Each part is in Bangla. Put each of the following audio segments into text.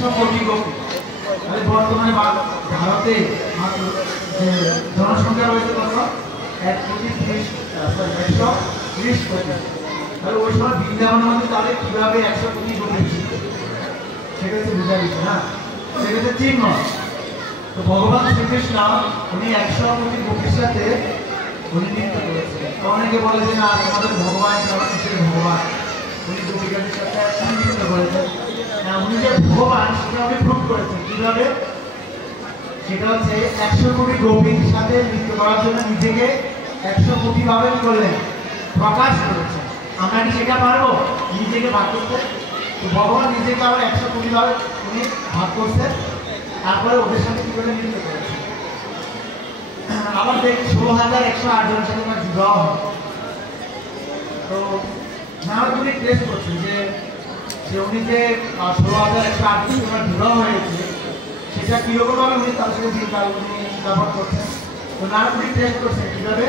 100 কোটি গোপী। বর্তমানে ভারতে জনসংখ্যা রয়েছে কত? 1,30,কোটি। ওই সময় বৃন্দাবনের মধ্যে তাহলে কিভাবে 100 কোটি গোপী ছিল সেটা হচ্ছে বোঝা গেছে না, সেটা হচ্ছে চিহ্ন। তো ভগবান শ্রীকৃষ্ণ উনি 100 কোটি গোপীর সাথে উনি নৃত্য করেছেন। অনেকে বলে যে না আমাদের ভগবান ভগবান উনি গোপীদের সাথে নৃত্য করেছেন। উনি যে ভগবান সেটা উনি প্রুভ করেছেন কিভাবে? সেটা হচ্ছে 100 কোটি গোপীর সাথে নৃত্য করার জন্য নিজেকে 100 কোটি ভাবে করলেন, প্রকাশ করেছেন। আমরা কি সেটা পারবো নিজেকে ভাগ করতে? তো ভগবান নিজেকে আবার 100 কোটি ভাবে উনি ভাগ করছেন, তারপরে ওদের সাথে কি করে নৃত্য করেছেন। আবার দেখি 16,108 জনের সাথে আমার বিবাহ হয়। তো নারদ উনি টেস্ট করছেন যে উনি যে 16,108 জনের বিবাহ হয়েছে সেটা কিরকম ভাবে উনি তার সাথে দিনকাল উনি ব্যবহার করছেন। তো নারদ উনি টেস্ট করছেন কিভাবে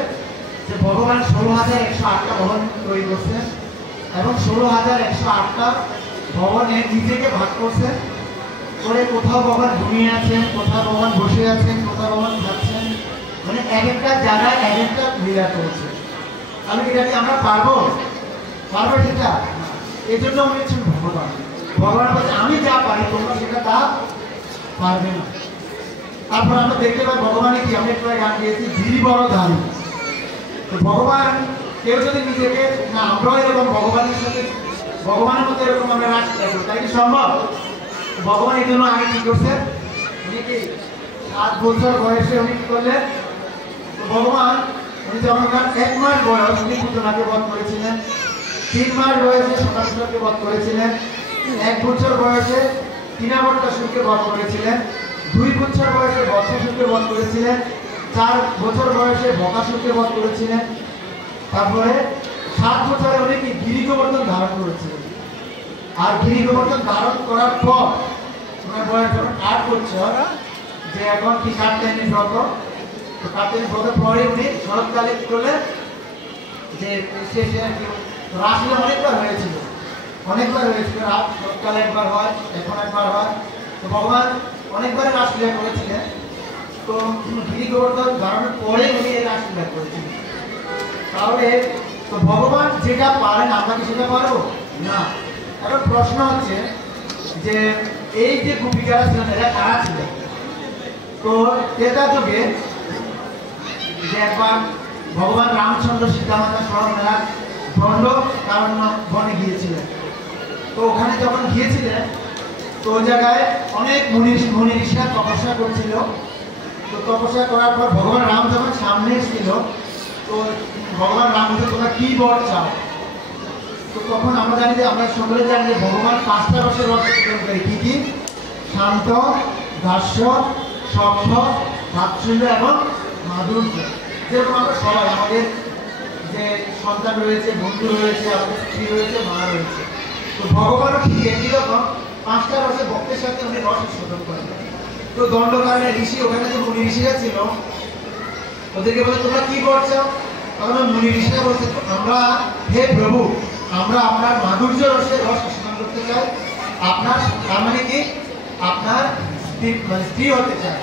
যে ভগবান 16,108টা ভবন তৈরি করছেন এবং 16,108টা ভবনে নিজেকে ভাগ করছেন করে কোথাও ভগবান ঘুমিয়ে আছেন, কোথাও ভগবান বসে আছেন, কোথাও ভগবান খাচ্ছেন, মানে এক একটা জায়গায় এক একটা লীলা করছে। তাহলে এটা কি আমরা পারবো সেটা? এই জন্য উনি হচ্ছেন ভগবান। ভগবান বলছে আমি যা পারি তোমরা সেটা তা পারবে না। তারপর আমরা দেখতে পাই ভগবানে কি, আমি একটু গান গিয়েছি ধীর বড় ধারী। তো ভগবান কেউ যদি নিজেকে না আমরাও এরকম ভগবানের সাথে ভগবানের মতো এরকম আমরা রাখতে পারবো, তাই কি সম্ভব? ভগবান এই জন্য আগে কি করছেন, উনি কি 7 বছর বয়সে উনি কি করলেন? ভগবান উনি যখন 1 মাস বয়স উনি পুতনাকে বধ করেছিলেন, 3 মাস বয়সে শতাসুরকে বধ করেছিলেন, 1 বছর বয়সে তৃণাবর্তাসুরকে বধ করেছিলেন, 2 বছর বয়সে বৎসাসুরকে বধ করেছিলেন, 4 বছর বয়সে বকাসুরকে বধ করেছিলেন, তারপরে 7 বছরে উনি কি গিরি গোবর্ধন ধারণ করেছিলেন। আর গিরি গোবর্ধন ধারণ করার পর ওনার বয়স যখন 8 বছর যে এখন কি কাত্যায়নী ব্রত, তো কাত্যায়নী ব্রতের পরে উনি শরৎকালে কি করলেন যে শেষে আর কি রাসলীলা অনেকবার হয়েছিল শরৎকালে একবার হয়, এখন একবার হয়। তো ভগবান অনেকবার রাসলীলা করেছিলেন। তো গিরি গোবর্ধন ধারণের পরে উনি এই রাসলীলা করেছিলেন। তাহলে তো ভগবান যেটা পারেন আমরা কি সেটা পারবো না। এখন প্রশ্ন হচ্ছে যে এই যে গোপিকারা ছিলেন এরা কারা ছিলেন? তো ত্রেতা যুগে যে একবার ভগবান রামচন্দ্র সীতামাতা সহ মেলা দণ্ড কারণ্য বনে গিয়েছিলেন। তো ওখানে যখন গিয়েছিলেন তো ওই জায়গায় অনেক মুনি ঋষিরা তপস্যা করছিল। তো তপস্যা করার পর ভগবান রাম যখন সামনে এসেছিল তো ভগবান রাম বলতে তোমরা কি বর চাও? তো তখন আমরা জানি যে আমরা সকলে জানি যে ভগবান 5টা রসের রস প্রদান করে। কি কি? শান্ত, দাস্য, সভ্য, বাৎসল্য এবং মাধুর্য। যেরকম আমরা সবাই আমাদের যে সন্তান রয়েছে, বন্ধু রয়েছে, আমাদের স্ত্রী রয়েছে, মা রয়েছে। তো ভগবানও ঠিক একই রকম 5টা রসের ভক্তের সাথে উনি রস শোধন করেন। তো দণ্ডকারণ্যের ঋষি ওখানে যে মুনি ঋষিরা ছিল ওদেরকে বলে তোমরা কি বর চাও? তখন মুনি ঋষিরা বলছে আমরা হে প্রভু আমরা আপনার মাধুর্য রসের রস শোধন করতে চাই, আপনার তার মানে কি আপনার স্ত্রী হতে চাই।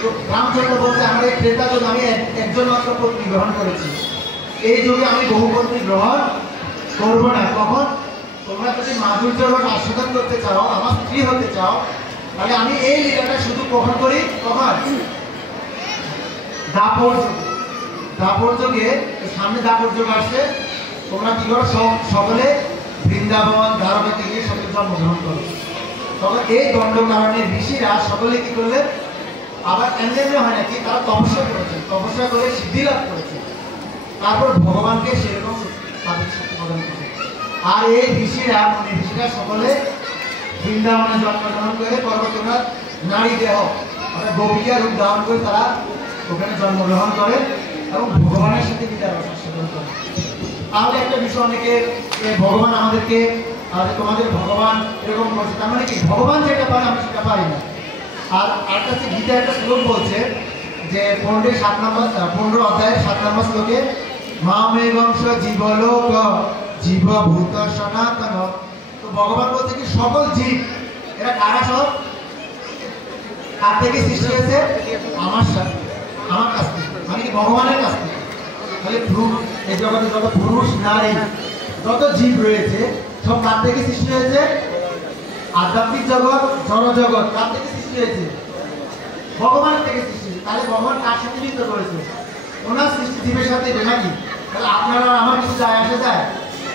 তো রামচন্দ্র বলছে আমার এই ত্রেতা যুগে আমি একজন মাত্র পত্নী গ্রহণ করেছি, এই যুগে আমি বহু পত্নী গ্রহণ করবো না। কখন তোমরা যদি মাধুর্য রস আস্বাদন করতে চাও, আমার স্ত্রী হতে চাও, তাহলে আমি এই লীলাটা শুধু কখন করি? কখন? দাপর যুগে সামনে দাপর যুগ আসছে, তোমরা কি করো সকলে বৃন্দাবন দ্বারকাতে গিয়ে সকলে জন্মগ্রহণ করো। তখন এই দণ্ডকারণ্যের ঋষিরা সকলে কি করলেন? আবার এমনি হয় নাকি তারা তপস্যা করেছেন, তপস্যা করে সিদ্ধি লাভ করেছে, তারপর ভগবানকে সেরকম তাদের সাথে প্রদান করেছে। আর এই ঋষিরা সকলে বৃন্দাবনে জন্মগ্রহণ করে পর্বতনাথ নারী দেহ অর্থাৎ গোপিকা রূপ ধারণ করে তারা ওখানে জন্মগ্রহণ করে এবং ভগবানের সাথে বিদায় আস্বাদন করে। তাহলে একটা বিষয় অনেকে ভগবান আমাদেরকে তোমাদের ভগবান এরকম বলছে, তার মানে কি ভগবান যেটা পারে আমি সেটা পারি না। আর একটা হচ্ছে গীতা একটা শ্লোক বলছে যে 15 অধ্যায়ের 7 নম্বর শ্লোকে মামেবংশ জীবলোক জীবভূত সনাতন। তো ভগবান বলছে কি সকল জীব এরা কারা সব? কার থেকে সৃষ্টি হয়েছে? আমার সাথে, আমার কাছ থেকে, মানে কি ভগবানের কাছ থেকে। তাহলে এই জগতে যত পুরুষ নারী যত জীব রয়েছে সব কার থেকে সৃষ্টি হয়েছে? আধ্যাত্মিক জগৎ, জড়জগৎ কার থেকে সৃষ্টি হয়েছে? ভগবানের থেকে সৃষ্টি হয়েছে। তাহলে ভগবান কার সাথে যুক্ত করেছে? ওনার সৃষ্টি জীবের সাথে, নাকি? তাহলে আপনারা আমার কিছু যায় আসে যায়?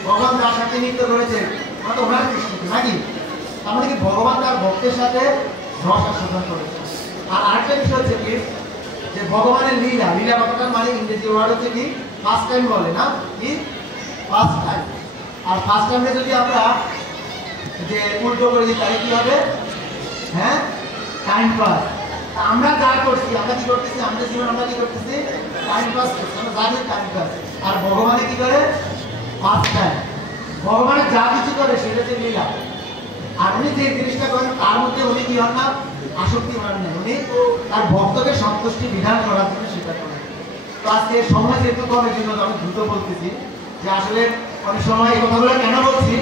ভগবান যার সাথে নৃত্য করেছে তো ওনার সৃষ্টি, নাকি? তার কি ভগবান তার ভক্তের সাথে রস আস্বাদন করেছে। আর আরেকটা বিষয় হচ্ছে কি, যে ভগবানের লীলা, লীলা কথাটার মানে ইংরেজি ওয়ার্ড হচ্ছে কি ফার্স্ট টাইম বলে না কি? First time. আর ফার্স্ট টাইমে যদি আমরা যে উল্টো করে দিই তাহলে কি হবে? হ্যাঁ, টাইম পাস। আমরা যা করছি, আমরা কি করতেছি? আমাদের জীবন আমরা কি করতেছি? টাইম পাস করছি, আমরা জানি টাইম পাস। আর ভগবানে কি করে? First time. ভগবানে যা কিছু করে সেটা হচ্ছে লীলা। আর উনি যে জিনিসটা করেন তার মধ্যে উনি কি হন না? আসক্তি হন না। উনি তার ভক্তকে সন্তুষ্টি বিধান করার জন্য সেটা করেন। তো আজকে সময় যেহেতু কমের জন্য আমি দ্রুত বলতেছি যে আসলে অনেক সময় এই কথাগুলো কেন বলছি,